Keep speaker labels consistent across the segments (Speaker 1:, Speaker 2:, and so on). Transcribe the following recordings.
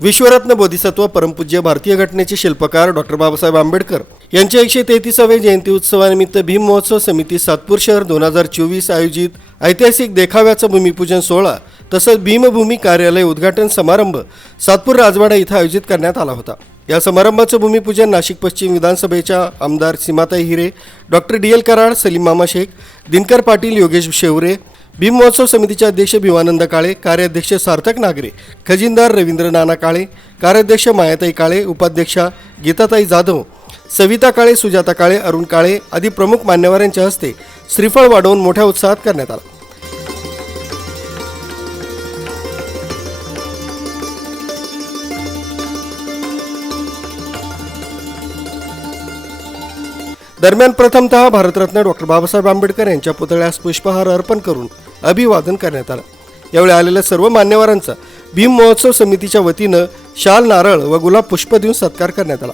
Speaker 1: विश्वरत्न बोधिसत्व परमपूज्य भारतीय घटनेचे शिल्पकार डॉक्टर बाबासाहेब आंबेडकर यांच्या एकशे तेहतीसाव्या जयंती उत्सवानिमित्त भीम महोत्सव समिती सातपूर शहर दोन हजार चोवीस आयोजित ऐतिहासिक देखाव्याचं भूमिपूजन सोहळा तसंच भीमभूमी कार्यालय उद्घाटन समारंभ सातपूर राजवाडा इथं आयोजित करण्यात आला होता. या समारंभाचं भूमिपूजन नाशिक पश्चिम विधानसभेच्या आमदार Seematai Hire doctor D L Karad Salim मामा शेख दिनकर पाटील योगेश शेवरे भीम महोत्सव समितीचे अध्यक्ष भीमानंद काळे कार्याध्यक्ष सार्थक नागरे खजिनदार रवींद्र नाना काळे कार्याध्यक्ष मायाताई काळे उपाध्यक्षा गीताताई जाधव सविता काळे सुजाता काळे अरुण काळे आदी प्रमुख मान्यवरांच्या हस्ते श्रीफळ वाढवून मोठ्या उत्साहात करण्यात आला. दरम्यान प्रथमतः भारतरत्न डॉक्टर बाबासाहेब आंबेडकर यांच्या पुतळ्यास पुष्पहार अर्पण करून अभिवादन करण्यात आलं. यावेळी आलेल्या सर्व मान्यवरांचा भीम महोत्सव समितीच्या वतीनं शाल नारळ व गुलाब पुष्प देऊन सत्कार करण्यात आला.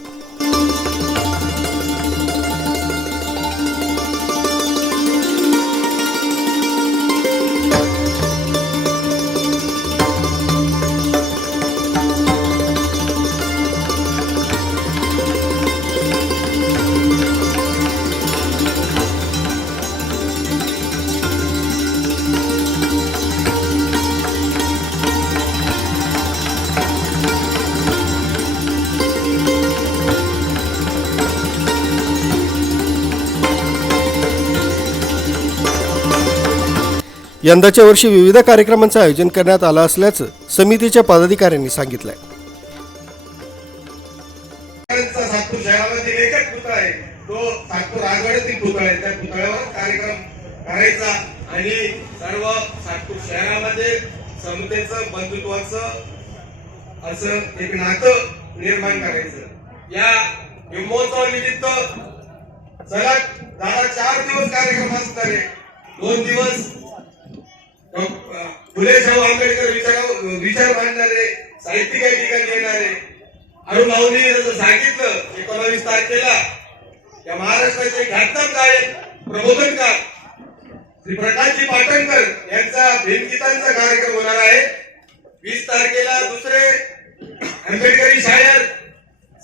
Speaker 1: यंदाच्या वर्षी विविध कार्यक्रमांचं आयोजन करण्यात आलं असल्याचं समितीच्या पदाधिकाऱ्यांनी सांगितलंय.
Speaker 2: आहे. तो सातपूर पुतळा आहे. त्या पुतळ्यावर कार्यक्रम करायचा आणि सर्व सातपूर शहरामध्ये असं एक नातं निर्माण करायचं. या निमित्त सलग दहा चार दिवस कार्यक्रम असणार. आहे दोन दिवस फुले शाहू आंबेडकर विचार विचार मांडणारे साहित्यिक या ठिकाणी येणारे. अरुण भाऊनी जसं सांगितलं एकोणावीस तारखेला या महाराष्ट्राचे घातक गायक प्रबोधनकार श्री प्रकाशजी पाटणकर यांचा भीमगीतांचा कार्यक्रम होणार आहे. वीस तारखेला दुसरे आंबेडकरी शायर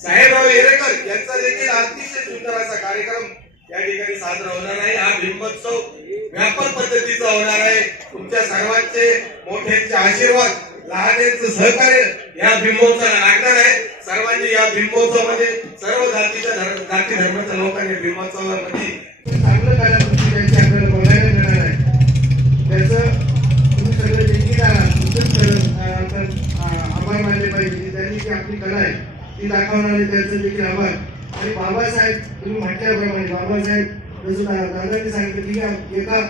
Speaker 2: साहेबराव येरेकर यांचा देखील अतिशय सुंदर असा कार्यक्रम या ठिकाणी साजरा होणार आहे. हा भीमोत्सव व्यापक पद्धतीचा होणार आहे. तुमच्या सर्वांचे मोठ्यांचे आशीर्वाद लहानांचं सहकार्य या भीमोत्सवाला लागणार आहे. सर्वांनी या भीमोत्सवामध्ये सर्व जातीच्या धर्म जाती धर्माच्या लोकांनी भीमोत्सवामध्ये
Speaker 3: चांगलं कार्याकृती त्यांची आपल्याला बघायला मिळणार आहे. त्याचं तुम्ही सगळे देखील तुमचंच आभार मानले पाहिजे. की त्यांनी जी आपली कला आहे ती दाखवणारे त्यांचं देखील आभार. आणि बाबासाहेब तुम्ही म्हटल्याप्रमाणे बाबासाहेब जसं दा- दादांनी सांगितलं की या- एका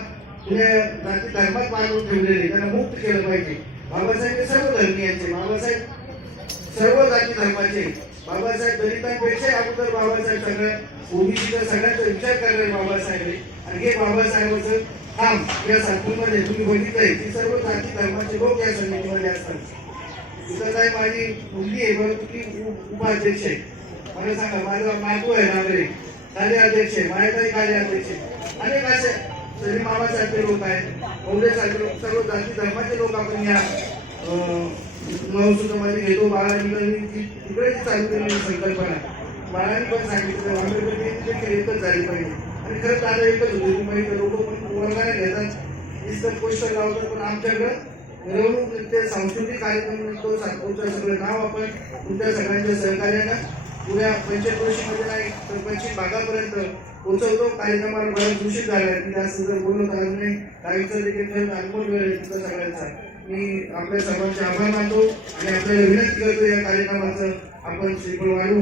Speaker 3: जाती धर्मात मानून ठेवलेले त्यांना मुक्त केलं पाहिजे. बाबासाहेब हे सर्व धर्मीयांचे बाबासाहेब सर्व जाती धर्माचे बाबासाहेब दलितांपेक्षा अगोदर बाबासाहेब सगळ्या ओबीसीचा सगळ्यांचा विचार करणारे बाबासाहेब आणि हे बाबासाहेबांचं काम या संस्थेमध्ये तुम्ही बघितलंय. की सर्व जाती धर्माचे लोक या समितीमध्ये असतात. तिथं काय माझी मुलगी आहे. बरं ती उपाध्यक्ष आहे. मला सांगा माझा मातू आहे नागरिक. कार्य अध्यक्ष आहे. माझ्या कार्य अध्यक्ष आहे. अनेक असे सरी मामासारखे लोक आहेत. मौल्यासारखे लोक सर्व जाती धर्माचे लोक आपण या महोत्सवामध्ये घेतो बाळांनी तिकडे चालू केलेली संकल्पना बाळांनी पण सांगितलं आंबेडकर देखील एकच झाली पाहिजे. आणि खरंच दादा एकच होते की पाहिजे लोक पण वर्गाने घेतात. इतर पोस्टर लावतात पण आमच्याकडं मिरवणूक ते सांस्कृतिक कार्यक्रम तो सांगतो सगळं नाव आपण तुमच्या सगळ्यांच्या सहकार्यानं पुऱ्या पंचक्रोशीमध्ये नाही तर पश्चिम भागापर्यंत पोहोचवतो कार्यक्रमाला बराच उशीर झाला आहे. मी जास्त जर बोलत आलो नाही. काहीचं देखील अनुभव वेळ आहे तुमचा सगळ्यांचा. मी आपल्या सर्वांचे आभार मानतो आणि आपल्याला विनंती करतो या कार्यक्रमाचं आपण श्रीफळ वाढू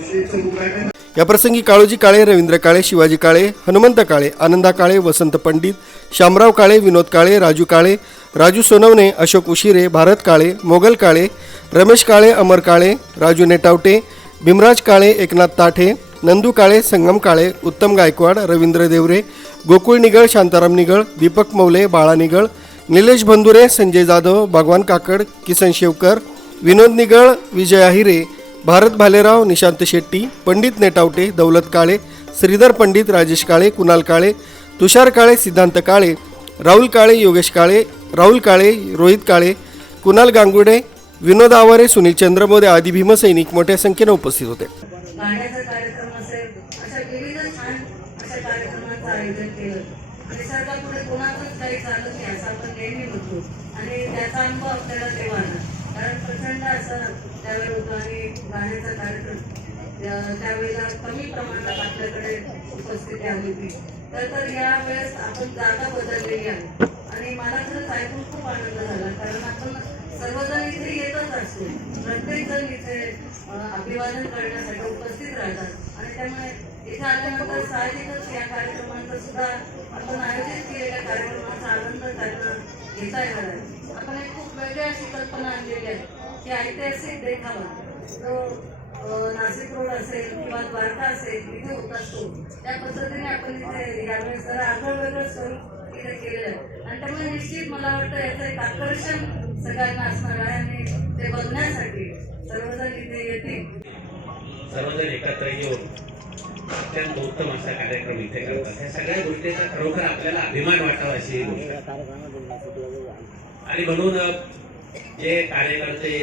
Speaker 3: श्रीचं उद्घाटन
Speaker 1: याप्रसंगी काळोजी काळे रवींद्र काळे शिवाजी काळे हनुमंत काळे आनंदा काळे वसंत पंडित शामराव काळे विनोद काळे राजू काळे राजू सोनवणे अशोक उशिरे भारत काळे मोगल काळे रमेश काळे अमर काळे राजू नेटावटे भीमराज काळे एकनाथ ताठे नंदू काळे संगम काळे उत्तम गायकवाड रवींद्र देवरे गोकुळ निगळ शांताराम निगळ दीपक मौले बाळा निगळ निलेश भंदुरे संजय जाधव भगवान काकड किसन शेवकर विनोद निगळ विजय आहिरे भारत भालेराव निशांत शेट्टी पंडित नेटावटे दौलत काळे श्रीधर पंडित राजेश काळे कुणाल काळे तुषार काळे सिद्धांत काळे राहुल काळे योगेश काळे राहुल काळे रोहित काळे कुणाल गांगुडे विनोद आवारे सुनील चंद्रमोदे आदी भीमसैनिक मोठ्या संख्येने उपस्थित होते.
Speaker 4: गाण्याचा कार्यक्रम असेल अशा विविध छान अशा कार्यक्रमांचं आयोजन केलं. निसर्गापुढे कोणाचंच काही चालत नाही असं आपण नेहमी म्हणतो. आणि त्याचा अनुभव आपल्याला कारण प्रचंड असं त्यावेळी होतं आणि गाण्याचा कार्यक्रम त्यावेळेला कमी प्रमाणात आपल्याकडे उपस्थिती आली होती. तर तर आपण जागा बदललेली आहे. आणि मला खरंच ऐकून खूप आनंद झाला. कारण आपण सर्वजण इथे येतच असतो प्रत्येक जण इथे अभिवादन करण्यासाठी उपस्थित राहतात. आणि त्यामुळे इथे आल्यानंतर साहजिकच या कार्यक्रमांचा सुद्धा आपण आयोजित केलेल्या कार्यक्रमाचा आनंद त्यांना घेता येणार आहे. आपण एक खूप वेगळी अशी कल्पना आणलेली आहे की ऐतिहासिक देखावा. तो नाशिक रोड असेल किंवा द्वारका असेल तिथे होत असतो त्या पद्धतीने आपण इथे यावेळेस जरा आगळं वेगळं स्वरूप इथे केलेलं आहे आणि त्यामुळे निश्चित मला वाटतं याचं एक आकर्षण सगळ्यांना असणार आहे आणि ते बघण्यासाठी सर्वजण इथे येतील.
Speaker 5: सर्वजण एकत्र येऊन अत्यंत उत्तम असा कार्यक्रम इथे करतात. या सगळ्या गोष्टीचा खरोखर आपल्याला अभिमान वाटावा अशी ही गोष्ट. आणि म्हणून जे कार्यकर्ते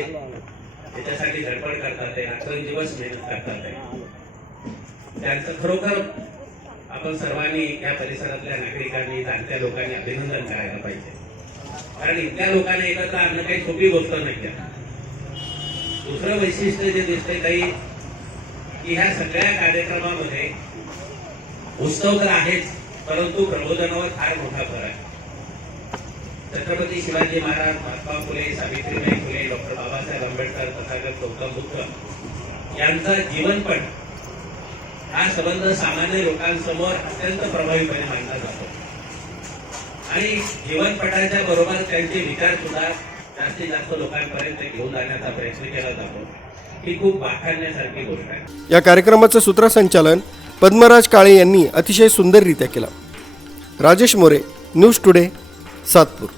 Speaker 5: त्याच्यासाठी धडपड करतात ते रात्रंदिवस मेहनत करतात. त्यांचं खरोखर आपण सर्वांनी या परिसरातल्या नागरिकांनी जाणत्या लोकांनी अभिनंदन करायला पाहिजे. कारण इथल्या लोकांना एकत्र आणणं काही सोपी गोष्ट नाही दुसरं वैशिष्ट्य जे दिसतंय काही की ह्या सगळ्या कार्यक्रमामध्ये उत्सव तर आहेच परंतु प्रबोधनावर फार मोठा फरक आहे. छत्रपती शिवाजी महाराज महात्मा फुले सावित्रीबाई फुले डॉक्टर बाबासाहेब आंबेडकर तथागत गौतम बुद्ध यांचा जीवनपट हा संबंध सामान्य लोकांसमोर अत्यंत प्रभावीपणे मांडला जातो. आणि जीवनपटाच्या बरोबर त्यांचे विचार सुद्धा जास्तीत जास्त लोकांपर्यंत घेऊन जाण्याचा प्रयत्न केला जातो. ही खूप वाखाणण्यासारखी गोष्ट आहे.
Speaker 1: या कार्यक्रमाचं सूत्रसंचालन पद्मराज काळे यांनी अतिशय सुंदररित्या केलं. Rajesh More news today Satpur.